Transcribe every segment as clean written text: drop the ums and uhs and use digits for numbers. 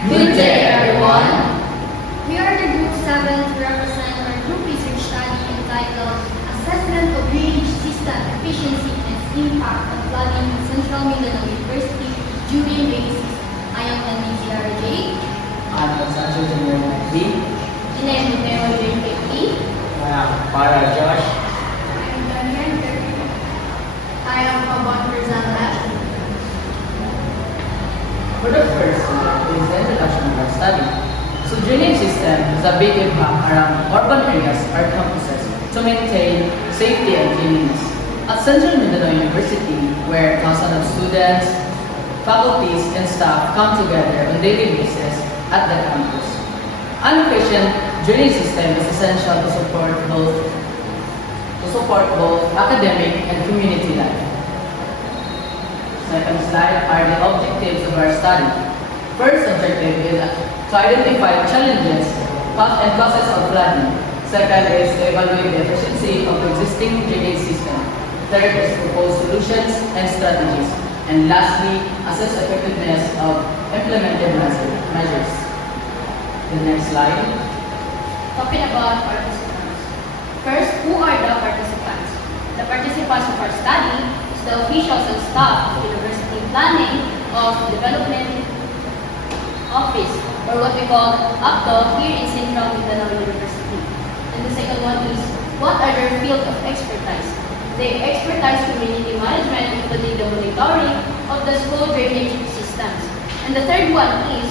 Good day, everyone. We are the Group 7 to represent our group research study entitled Assessment of Drainage System Efficiency and Impact on Flooding in Central Mindanao University during rainy season. I am NBCRJ. I'm Constancio Junior B. Inen Buteo JKE. Para Josh. I am Daniel Gertie. I am Abon Rizal. For the first one is the introduction of our study. So drainage system is a big impact around urban areas or campuses to maintain safety and cleanliness. At Central Mindanao University, where thousands of students, faculties, and staff come together on daily basis at the campus. An efficient drainage system is essential to support both academic and community life. Second slide are the objectives of our study. First objective is to identify challenges and causes of flooding. Second is to evaluate the efficiency of the existing drainage system. Third is propose solutions and strategies. And lastly, assess effectiveness of implemented measures. The next slide. Talking about participants. First, who are the participants? The participants of our study is the officials and staff of University Planning of Development Office, or what we call APDO here in Central Mindanao University. And the second one is, what are their field of expertise? They expertise community management, including the monitoring of the school drainage systems. And the third one is,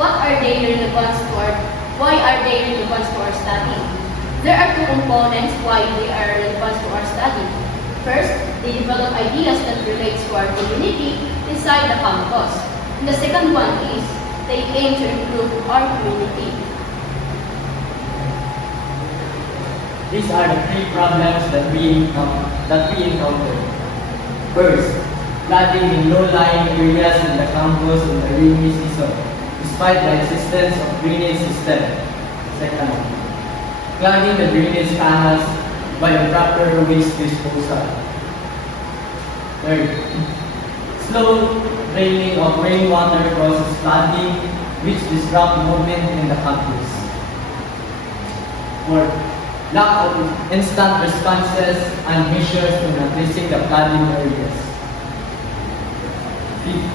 why are they relevant to our study? There are two components why they are relevant to our study. First, they develop ideas that relate to our community inside the campus. And the second one is, they aim to improve our community. These are the three problems that we encounter. First, flooding in low-lying areas in the campus in the rainy season, despite the existence of drainage system. Second, clogging the drainage canals by improper waste disposal. Third, slow draining of rainwater causes flooding, which disrupt movement in the campus. Fourth, lack of instant responses and measures in addressing the flooding areas. Fifth,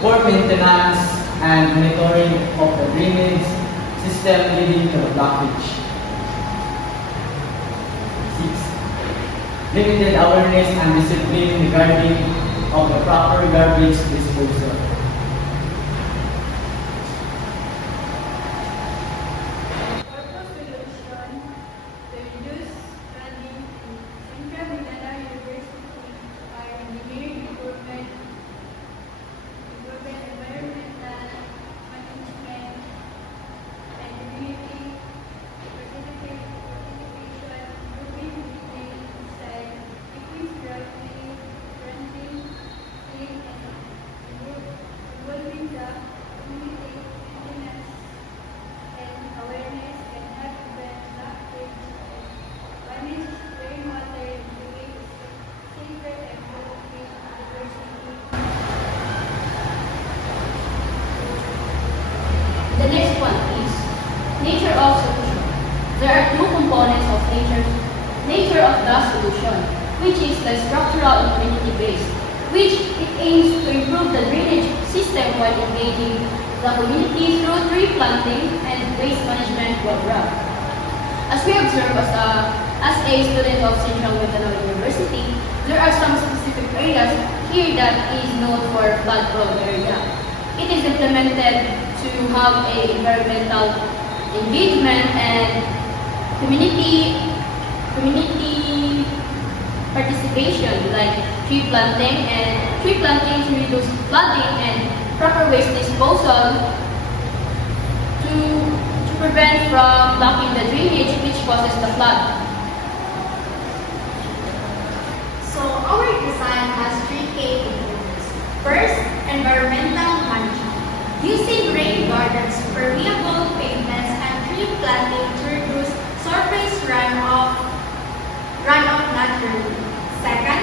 poor maintenance and monitoring of the drainage system leading to the blockage. Sixth, limited awareness and discipline regarding of the proper garbage disposal. Purpose solution to reduce flooding in Central Mindanao University are engineering improvement, environmental management, and community participation, improving drainage style, decrease gravity, renting, clean and involving the community maintenance and awareness can help prevent blockage and manage rainwater in a way safer and promoting diversity. The next one is nature of solution. There are two components of nature of the solution, which is the structural and community based, which it aims to improve the drainage system while engaging the community through tree planting and waste management program. As we observe as a student of Central Mindanao University, there are some specific areas here that is known for flood prone area. It is implemented to have a environmental engagement and community participation like tree planting to reduce flooding and proper waste disposal to prevent from blocking the drainage which causes the flood. So our design has three key components. First, environmental management. Using rain gardens, permeable pavements, and tree planting to reduce surface runoff naturally. Second,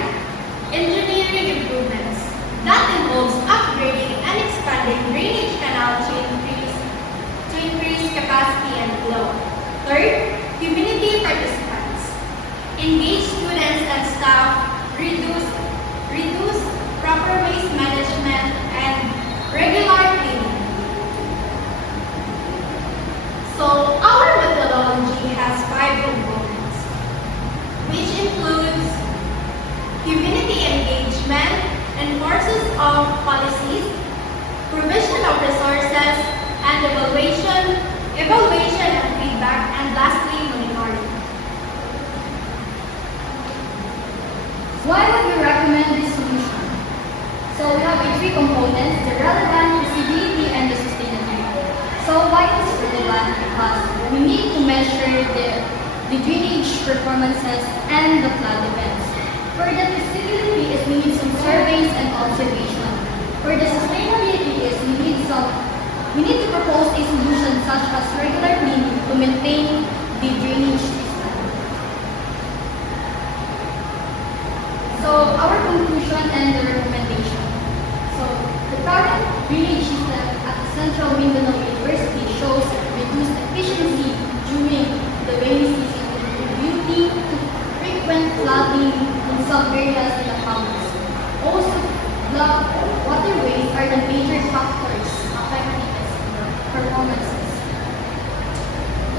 engineering improvements. That involves upgrading and expanding drainage canal to increase of policies, provision of resources, and evaluation and feedback, and lastly, monitoring. Why would we recommend this solution? So we have three components, the relevant, feasibility, and the sustainability. So why is it relevant? Because we need to measure the drainage performances and the flood events. For the feasibility is we need some surveys and observation. For the sustainability is we need to propose a solution such as regular cleaning to maintain the drainage system. So our conclusion and the recommendation. So the current drainage system at Central Mindanao University shows reduced efficiency during the rainy season, contributing to frequent flooding in some areas in the campus. Also, blocked waterways are the major factors affecting its performances.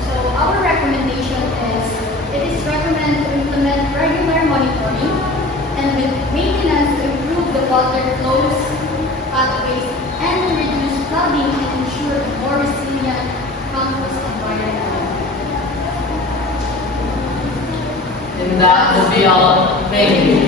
So our recommendation is, it is recommended to implement regular monitoring and with maintenance to improve the water flows, pathways, and to reduce flooding and ensure a more resilient campus environment. And that will be all. Thank you.